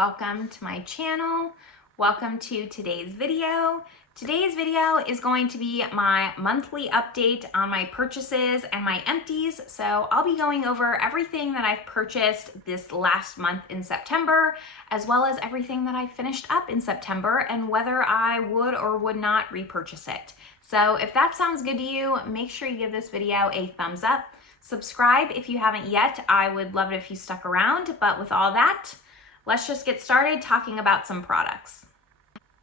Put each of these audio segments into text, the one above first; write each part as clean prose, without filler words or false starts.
welcome to my channel. Welcome to today's video. Today's video is going to be my monthly update on my purchases and my empties. So I'll be going over everything that I've purchased this last month in September, as well as everything that I finished up in September and whether I would or would not repurchase it. So if that sounds good to you, make sure you give this video a thumbs up. Subscribe if you haven't yet. I would love it if you stuck around, but with all that, let's just get started talking about some products.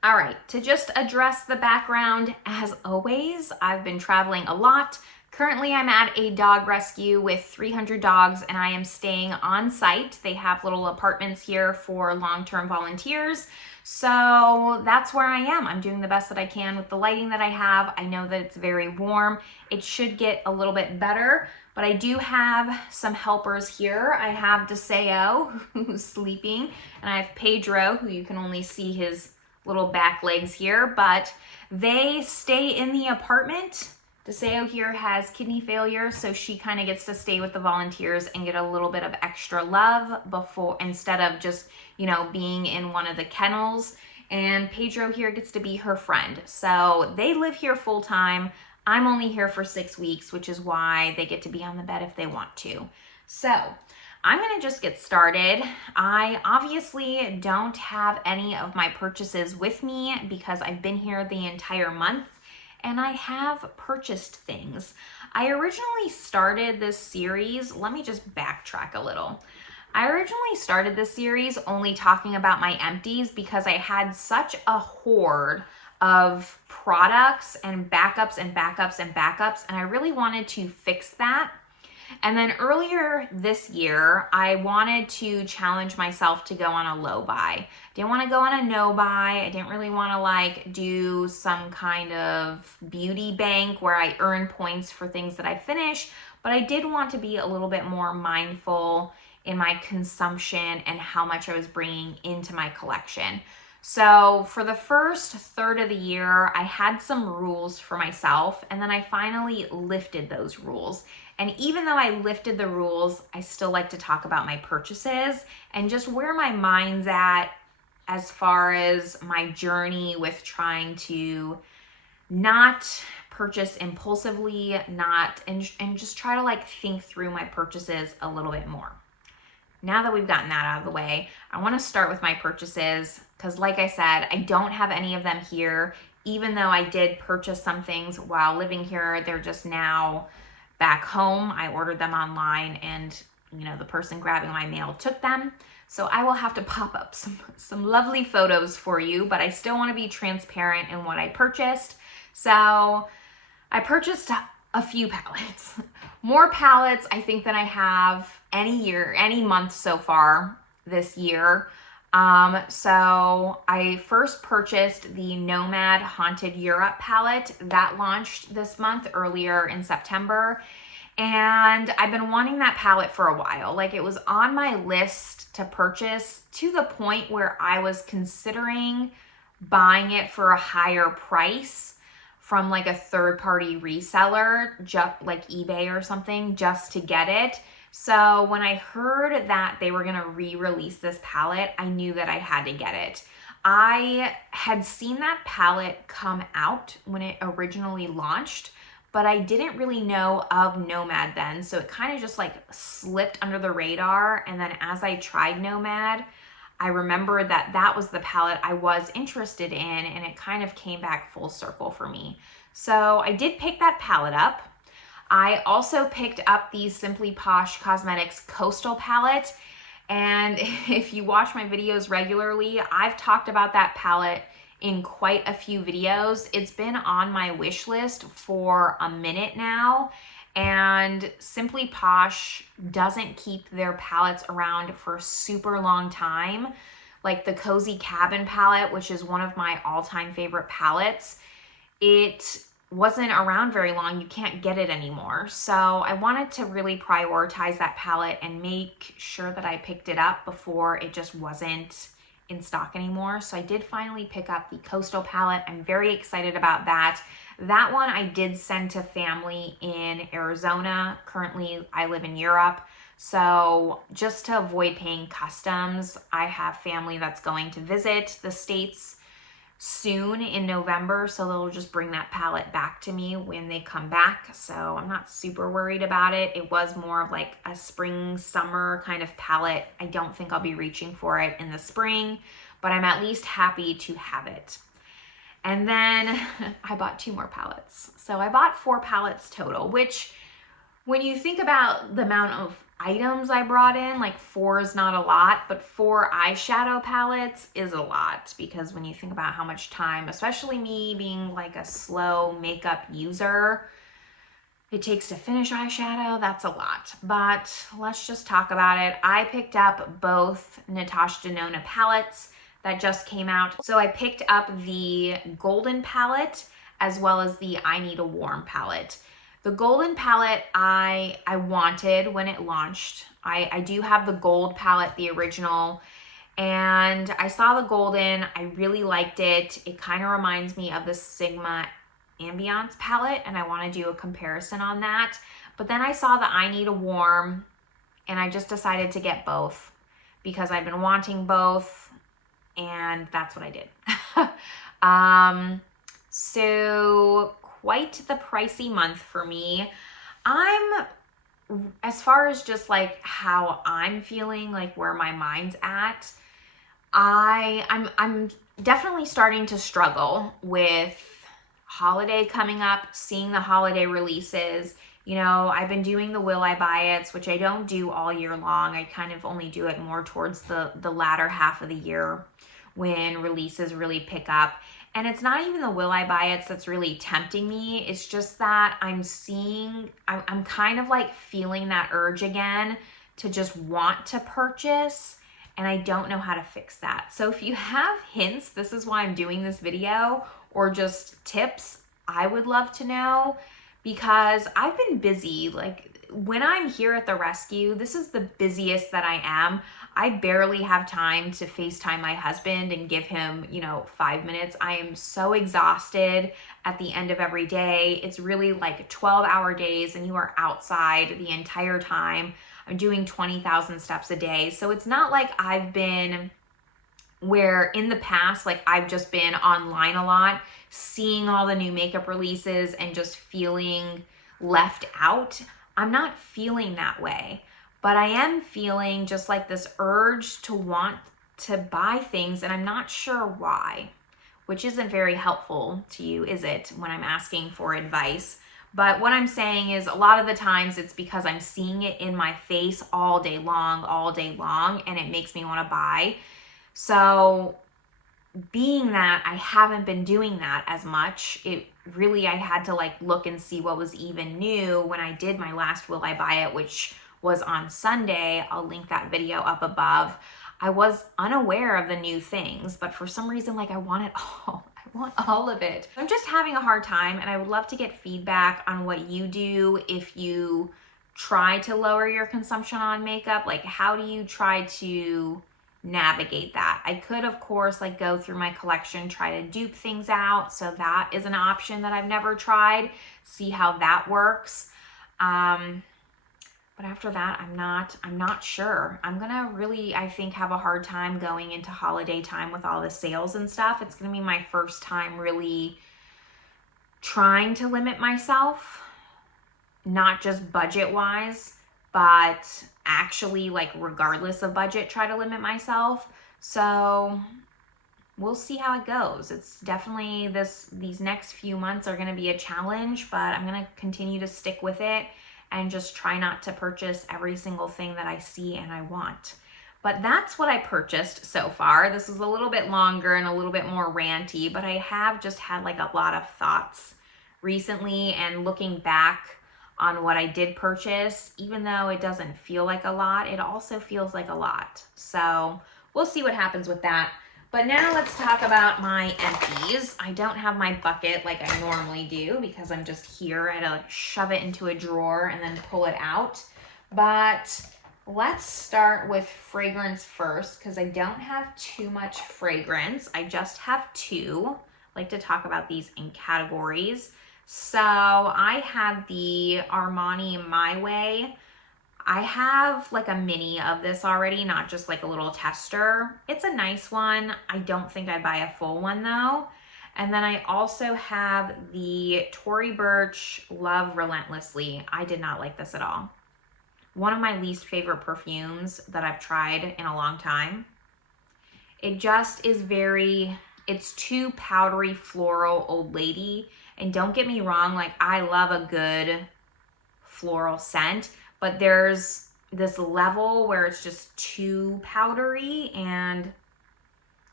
All right, to just address the background, as always, I've been traveling a lot. Currently, I'm at a dog rescue with 300 dogs and I am staying on site. They have little apartments here for long-term volunteers. So that's where I am. I'm doing the best that I can with the lighting that I have. I know that it's very warm. It should get a little bit better, but I do have some helpers here. I have Deseo, who's sleeping, and I have Pedro, who you can only see his little back legs here, but they stay in the apartment. Deseo here has kidney failure, so she kind of gets to stay with the volunteers and get a little bit of extra love instead of just, being in one of the kennels. And Pedro here gets to be her friend. So they live here full time. I'm only here for 6 weeks, which is why they get to be on the bed if they want to. So I'm gonna just get started. I obviously don't have any of my purchases with me because I've been here the entire month and I have purchased things. I originally started this series, let me just backtrack a little. I originally started this series only talking about my empties because I had such a hoard of products and backups and backups and backups, and I really wanted to fix that. And then earlier this year, I wanted to challenge myself to go on a low buy. Didn't want to go on a no buy. I didn't really want to do some kind of beauty bank where I earn points for things that I finish, but I did want to be a little bit more mindful in my consumption and how much I was bringing into my collection. So for the first third of the year, I had some rules for myself, and then I finally lifted those rules. And even though I lifted the rules, I still like to talk about my purchases and just where my mind's at as far as my journey with trying to not purchase impulsively, and just try to think through my purchases a little bit more. Now that we've gotten that out of the way, I want to start with my purchases because like I said, I don't have any of them here. Even though I did purchase some things while living here, they're just now back home. I ordered them online and the person grabbing my mail took them. So I will have to pop up some lovely photos for you, but I still want to be transparent in what I purchased. So I purchased a few palettes, more palettes I think than I have any month so far this year. So I first purchased the Nomad Haunted Europe palette that launched this month earlier in September. And I've been wanting that palette for a while. It was on my list to purchase to the point where I was considering buying it for a higher price from a third-party reseller, just like eBay or something, just to get it. So when I heard that they were gonna re-release this palette, I knew that I had to get it. I had seen that palette come out when it originally launched, but I didn't really know of Nomad then. So it kind of just slipped under the radar. And then as I tried Nomad, I remembered that that was the palette I was interested in, and it kind of came back full circle for me. So I did pick that palette up. I also picked up the Simply Posh Cosmetics Coastal palette. And if you watch my videos regularly, I've talked about that palette in quite a few videos. It's been on my wish list for a minute now. And Simply Posh doesn't keep their palettes around for a super long time. Like the Cozy Cabin palette, which is one of my all-time favorite palettes, it wasn't around very long. You can't get it anymore. So I wanted to really prioritize that palette and make sure that I picked it up before it just wasn't in stock anymore. So I did finally pick up the Coastal palette. I'm very excited about that. That one I did send to family in Arizona. Currently I live in Europe, So just to avoid paying customs, I have family that's going to visit the States soon in November, so they'll just bring that palette back to me when they come back. So I'm not super worried about it. It was more of like a spring summer kind of palette. I don't think I'll be reaching for it in the spring, but I'm at least happy to have it. And then I bought 2 more palettes. So I bought 4 palettes total, which when you think about the amount of items I brought in, like 4 is not a lot, but 4 eyeshadow palettes is a lot, because when you think about how much time, especially me being like a slow makeup user, it takes to finish eyeshadow, that's a lot. But let's just talk about it. I picked up both Natasha Denona palettes that just came out. So I picked up the Golden palette as well as the I Need a Warm palette. The Golden palette I wanted when it launched. I do have the Gold palette, the original, and I saw the Golden. I really liked it. It kind of reminds me of the Sigma Ambiance palette, and I want to do a comparison on that. But then I saw the I Need a Warm, and I just decided to get both because I've been wanting both, and that's what I did. So quite the pricey month for me. As far as just like how I'm feeling, like where my mind's at, I'm definitely starting to struggle with holiday coming up, seeing the holiday releases. You know, I've been doing the Will I Buy It's, which I don't do all year long. I kind of only do it more towards the latter half of the year when releases really pick up. And it's not even the Will I Buy It's that's really tempting me. It's just that I'm kind of like feeling that urge again to just want to purchase, and I don't know how to fix that. So if you have hints, this is why I'm doing this video, or just tips, I would love to know, because I've been busy. Like when I'm here at the rescue, this is the busiest that I am. I barely have time to FaceTime my husband and give him, 5 minutes. I am so exhausted at the end of every day. It's really like 12-hour days, and you are outside the entire time. I'm doing 20,000 steps a day. So it's not like I've been where in the past, like I've just been online a lot, seeing all the new makeup releases and just feeling left out. I'm not feeling that way. But I am feeling just like this urge to want to buy things, and I'm not sure why, which isn't very helpful to you, is it, when I'm asking for advice? But what I'm saying is a lot of the times it's because I'm seeing it in my face all day long, and it makes me want to buy. So being that I haven't been doing that as much, I had to like look and see what was even new when I did my last Will I Buy It, which was on Sunday. I'll link that video up above. I was unaware of the new things, but for some reason, like I want it all. I want all of it. I'm just having a hard time, and I would love to get feedback on what you do if you try to lower your consumption on makeup. Like, how do you try to navigate that? I could, of course, like go through my collection, try to dupe things out. So that is an option that I've never tried. See how that works. But after that, I'm not sure. I'm gonna really, I think, have a hard time going into holiday time with all the sales and stuff. It's gonna be my first time really trying to limit myself, not just budget-wise, but actually, like, regardless of budget, try to limit myself. So we'll see how it goes. It's definitely these next few months are gonna be a challenge, but I'm gonna continue to stick with it and just try not to purchase every single thing that I see and I want. But that's what I purchased so far. This is a little bit longer and a little bit more ranty, but I have just had like a lot of thoughts recently, and looking back on what I did purchase, even though it doesn't feel like a lot, it also feels like a lot. So we'll see what happens with that. But now let's talk about my empties. I don't have my bucket like I normally do because I'm just here. I had to shove it into a drawer and then pull it out. But let's start with fragrance first, because I don't have too much fragrance. I just have 2. I like to talk about these in categories. So I have the Armani My Way. I have like a mini of this already, not just like a little tester. It's a nice one. I don't think I'd buy a full one though. And then I also have the Tori Burch Love Relentlessly. I did not like this at all. One of my least favorite perfumes that I've tried in a long time. It just is it's too powdery, floral, old lady. And don't get me wrong, like I love a good floral scent, but there's this level where it's just too powdery, and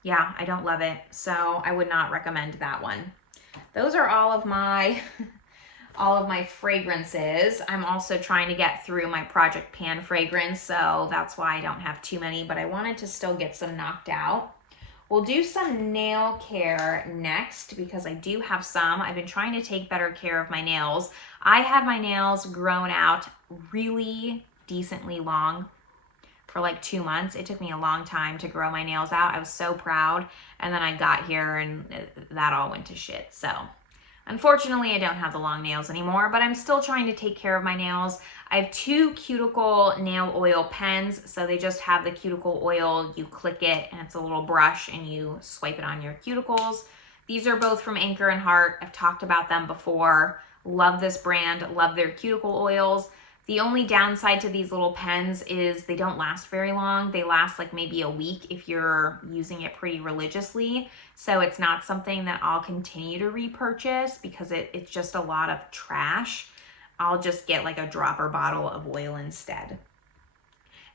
yeah, I don't love it. So I would not recommend that one. Those are all of my fragrances. I'm also trying to get through my Project Pan fragrance, so that's why I don't have too many, but I wanted to still get some knocked out. We'll do some nail care next because I do have some. I've been trying to take better care of my nails. I had my nails grown out really decently long for like 2 months. It took me a long time to grow my nails out. I was so proud. And then I got here and that all went to shit. So unfortunately, I don't have the long nails anymore, but I'm still trying to take care of my nails. I have 2 Cuticle nail oil pens. So they just have the cuticle oil. You click it and it's a little brush and you swipe it on your cuticles. These are both from Anchor and Heart. I've talked about them before. Love this brand, love their cuticle oils. The only downside to these little pens is they don't last very long. They last like maybe a week if you're using it pretty religiously. So it's not something that I'll continue to repurchase because it's just a lot of trash. I'll just get like a dropper bottle of oil instead.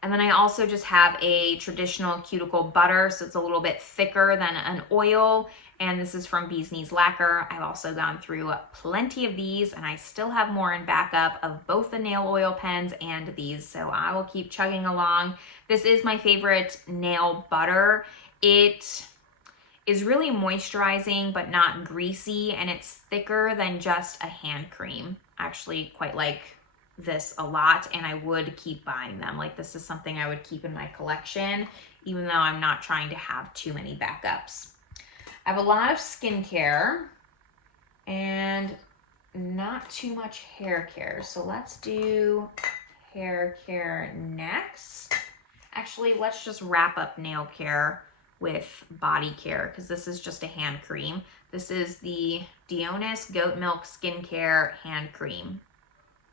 And then I also just have a traditional cuticle butter, so it's a little bit thicker than an oil. And this is from Bee's Knees Lacquer. I've also gone through plenty of these, and I still have more in backup of both the nail oil pens and these, so I will keep chugging along. This is my favorite nail butter. It is really moisturizing, but not greasy, and it's thicker than just a hand cream. I actually quite like this a lot, and I would keep buying them. Like, this is something I would keep in my collection, even though I'm not trying to have too many backups. I have a lot of skincare and not too much hair care. So let's do hair care next. Actually, let's just wrap up nail care with body care because this is just a hand cream. This is the Denona Goat Milk Skincare Hand Cream.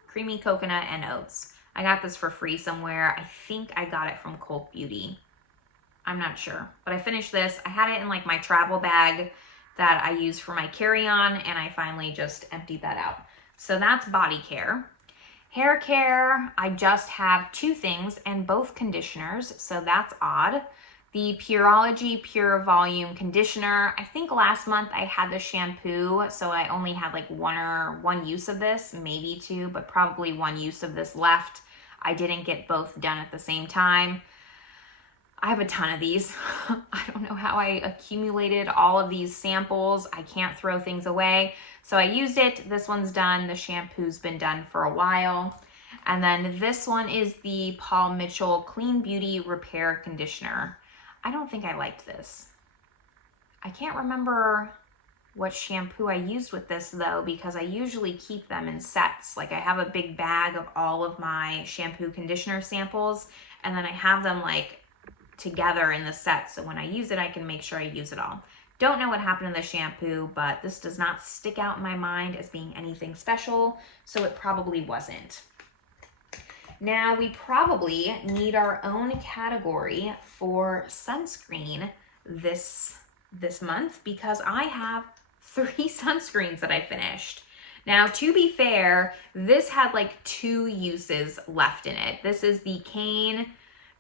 Creamy coconut and oats. I got this for free somewhere. I think I got it from Cult Beauty. I'm not sure, but I finished this. I had it in like my travel bag that I use for my carry-on, and I finally just emptied that out. So that's body care. Hair care, I just have 2 things and both conditioners, so that's odd. The Pureology Pure Volume Conditioner. I think last month I had the shampoo, so I only had like one use of this, maybe 2, but probably 1 use of this left. I didn't get both done at the same time. I have a ton of these. I don't know how I accumulated all of these samples. I can't throw things away. So I used it. This one's done. The shampoo's been done for a while. And then this one is the Paul Mitchell Clean Beauty Repair Conditioner. I don't think I liked this. I can't remember what shampoo I used with this though, because I usually keep them in sets. Like I have a big bag of all of my shampoo conditioner samples, and then I have them like together in the set, so when I use it I can make sure I use it all. Don't know what happened to the shampoo, but this does not stick out in my mind as being anything special, so it probably wasn't. Now we probably need our own category for sunscreen this month because I have 3 sunscreens that I finished. Now, to be fair, this had like 2 uses left in it. This is the Kane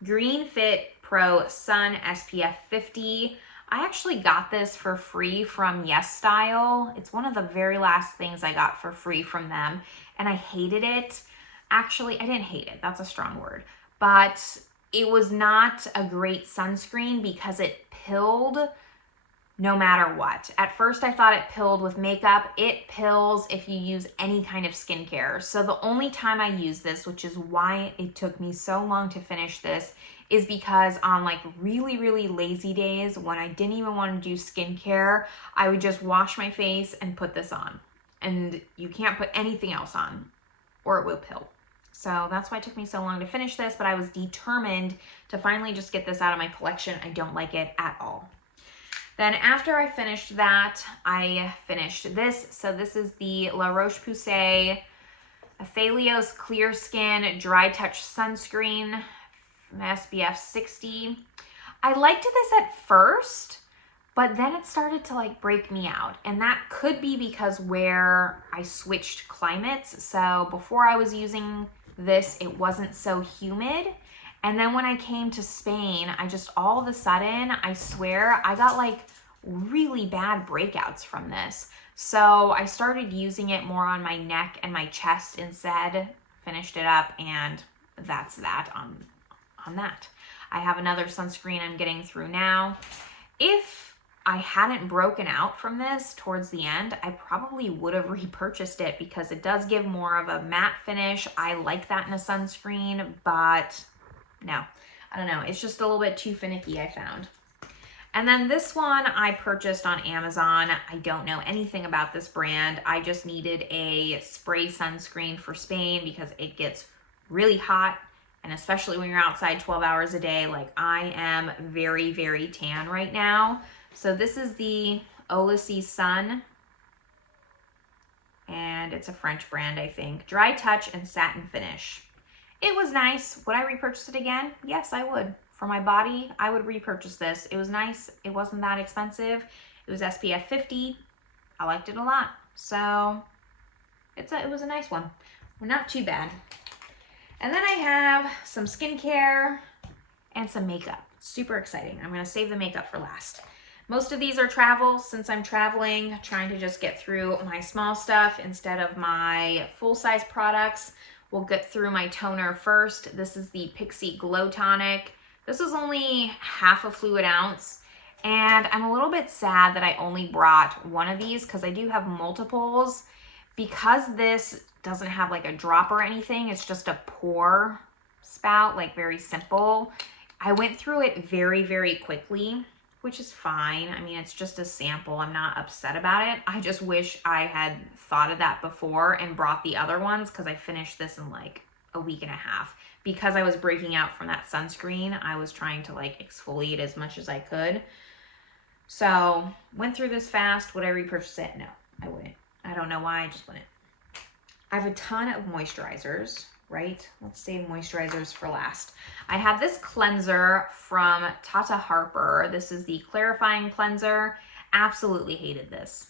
Green Fit Pro Sun SPF 50. I actually got this for free from Yes Style. It's one of the very last things I got for free from them, and I hated it. Actually, I didn't hate it. That's a strong word. But it was not a great sunscreen because it pilled no matter what. At first, I thought it pilled with makeup. It pills if you use any kind of skincare. So the only time I use this, which is why it took me so long to finish this, is because on like really, really lazy days when I didn't even want to do skincare, I would just wash my face and put this on. And you can't put anything else on or it will pill. So that's why it took me so long to finish this, but I was determined to finally just get this out of my collection. I don't like it at all. Then after I finished that, I finished this. So this is the La Roche-Posay Aphelios Clear Skin Dry Touch Sunscreen, SPF 60. I liked this at first, but then it started to like break me out. And that could be because where I switched climates. So before I was using this, it wasn't so humid. And then when I came to Spain, I just all of a sudden, I swear, I got like really bad breakouts from this. So I started using it more on my neck and my chest instead, finished it up, and that's that on that. I have another sunscreen I'm getting through now. If I hadn't broken out from this towards the end, I probably would have repurchased it because it does give more of a matte finish. I like that in a sunscreen, but no, I don't know. It's just a little bit too finicky, I found. And then this one I purchased on Amazon. I don't know anything about this brand. I just needed a spray sunscreen for Spain because it gets really hot. And especially when you're outside 12 hours a day, like I am very, very tan right now. So this is the Olisy Sun. And it's a French brand, I think. Dry touch and satin finish. It was nice. Would I repurchase it again? Yes, I would. For my body, I would repurchase this. It was nice. It wasn't that expensive. It was SPF 50. I liked it a lot. So it was a nice one. Not too bad. And then I have some skincare and some makeup. Super exciting. I'm going to save the makeup for last. Most of these are travel since I'm traveling, trying to just get through my small stuff instead of my full-size products. We'll get through my toner first. This is the Pixi Glow Tonic. This is only half a fluid ounce, and I'm a little bit sad that I only brought one of these because I do have multiples. Because this doesn't have like a drop or anything, it's just a pour spout, like very simple. I went through it very, very quickly, which is fine. I mean, it's just a sample. I'm not upset about it. I just wish I had thought of that before and brought the other ones because I finished this in like a week and a half. Because I was breaking out from that sunscreen, I was trying to like exfoliate as much as I could. So went through this fast. Would I repurchase it? No, I wouldn't. I don't know why, I just wouldn't. I have a ton of moisturizers, right? Let's save moisturizers for last. I have this cleanser from Tata Harper. This is the clarifying cleanser. Absolutely hated this.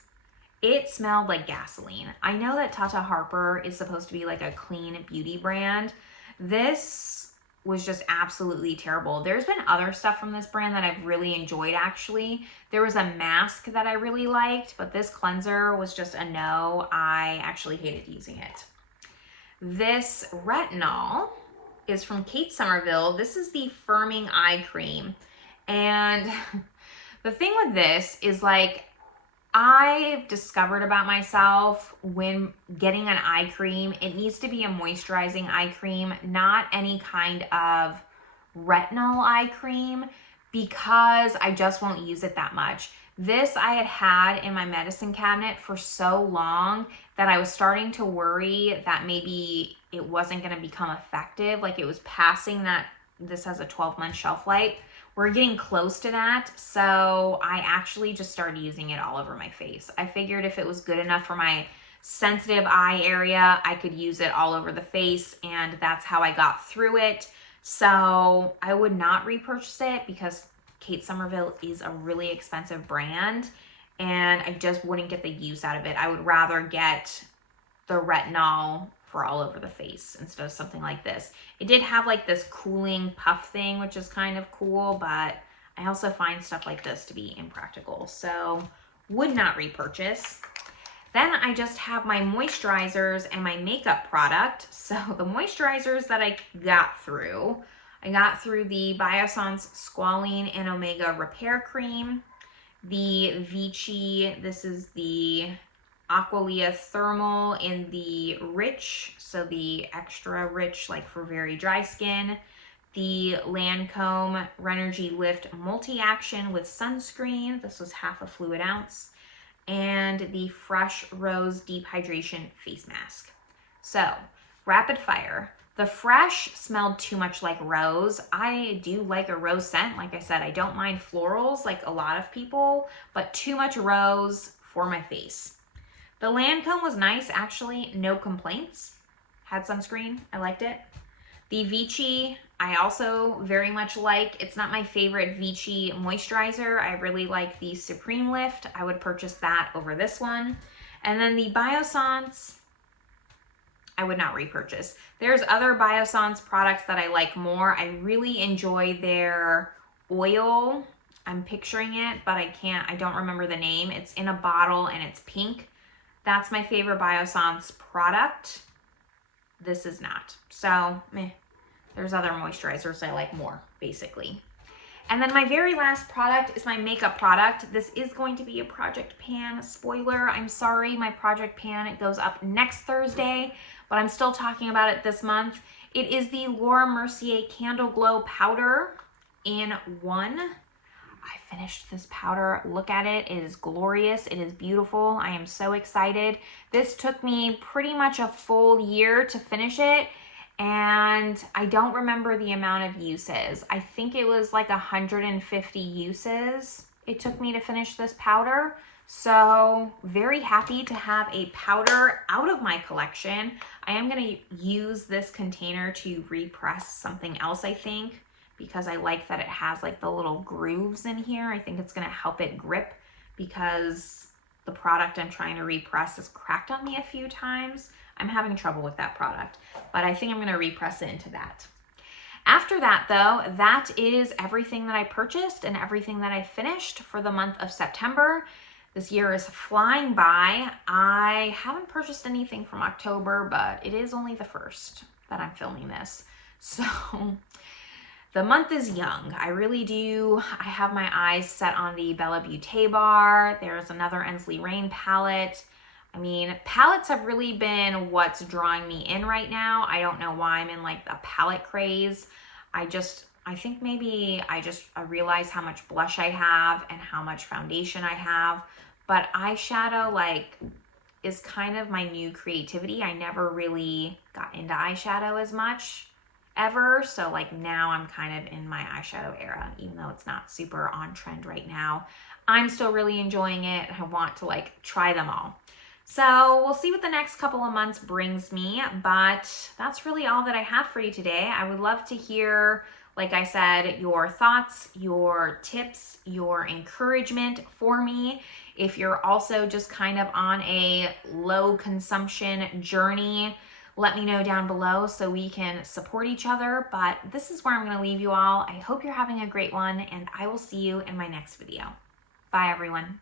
It smelled like gasoline. I know that Tata Harper is supposed to be like a clean beauty brand. This was just absolutely terrible. There's been other stuff from this brand that I've really enjoyed actually. There was a mask that I really liked, but this cleanser was just a no. I actually hated using it. This Retinol is from Kate Sommerville. This is the firming eye cream. And the thing with this is like, I've discovered about myself when getting an eye cream, it needs to be a moisturizing eye cream, not any kind of retinol eye cream, because I just won't use it that much. This I had in my medicine cabinet for so long that I was starting to worry that maybe it wasn't going to become effective. Like it was passing that this has a 12-month shelf life. We're getting close to that, so I actually just started using it all over my face. I figured if it was good enough for my sensitive eye area, I could use it all over the face, and that's how I got through it. So I would not repurchase it because Kate Sommerville is a really expensive brand, and I just wouldn't get the use out of it. I would rather get the retinol for all over the face instead of something like this. It did have like this cooling puff thing, which is kind of cool, but I also find stuff like this to be impractical, so would not repurchase. Then I just have my moisturizers and my makeup product. So the moisturizers that I got through the Biossance Squalene and Omega Repair Cream, the Vichy, this is the Aqualia Thermal in the rich, so the extra rich, like for very dry skin. The Lancome Renergy Lift Multi-Action with Sunscreen. This was half a fluid ounce. And the Fresh Rose Deep Hydration Face Mask. So, rapid fire. The fresh smelled too much like rose. I do like a rose scent. Like I said, I don't mind florals like a lot of people, but too much rose for my face. The Lancome was nice, actually, no complaints. Had sunscreen, I liked it. The Vichy, I also very much like. It's not my favorite Vichy moisturizer. I really like the Supreme Lift. I would purchase that over this one. And then the Biossance, I would not repurchase. There's other Biossance products that I like more. I really enjoy their oil. I'm picturing it, but I don't remember the name. It's in a bottle and it's pink. That's my favorite Biossance product. This is not. So, there's other moisturizers I like more, basically. And then my very last product is my makeup product. This is going to be a Project Pan spoiler. I'm sorry, my Project Pan, it goes up next Thursday, but I'm still talking about it this month. It is the Laura Mercier Candle Glow Powder in 1. I finished this powder. Look at it. It is glorious. It is beautiful. I am so excited. This took me pretty much a full year to finish it, and I don't remember the amount of uses. I think it was like 150 uses it took me to finish this powder. So very happy to have a powder out of my collection. I am going to use this container to repress something else, I think, because I like that it has like the little grooves in here. I think it's going to help it grip because the product I'm trying to repress has cracked on me a few times. I'm having trouble with that product, but I think I'm going to repress it into that. After that though, that is everything that I purchased and everything that I finished for the month of September. This year is flying by. I haven't purchased anything from October, but it is only the 1st that I'm filming this. So the month is young. I really do. I have my eyes set on the Bella Beauté bar. There's another Ensley Rain palette. I mean, palettes have really been what's drawing me in right now. I don't know why I'm in like a palette craze. I think maybe I realize how much blush I have and how much foundation I have. But eyeshadow like is kind of my new creativity. I never really got into eyeshadow as much ever. So like now I'm kind of in my eyeshadow era, even though it's not super on trend right now. I'm still really enjoying it. I want to like try them all. So we'll see what the next couple of months brings me, but that's really all that I have for you today. I would love to hear, like I said, your thoughts, your tips, your encouragement for me. If you're also just kind of on a low consumption journey, let me know down below so we can support each other. But this is where I'm going to leave you all. I hope you're having a great one, and I will see you in my next video. Bye, everyone.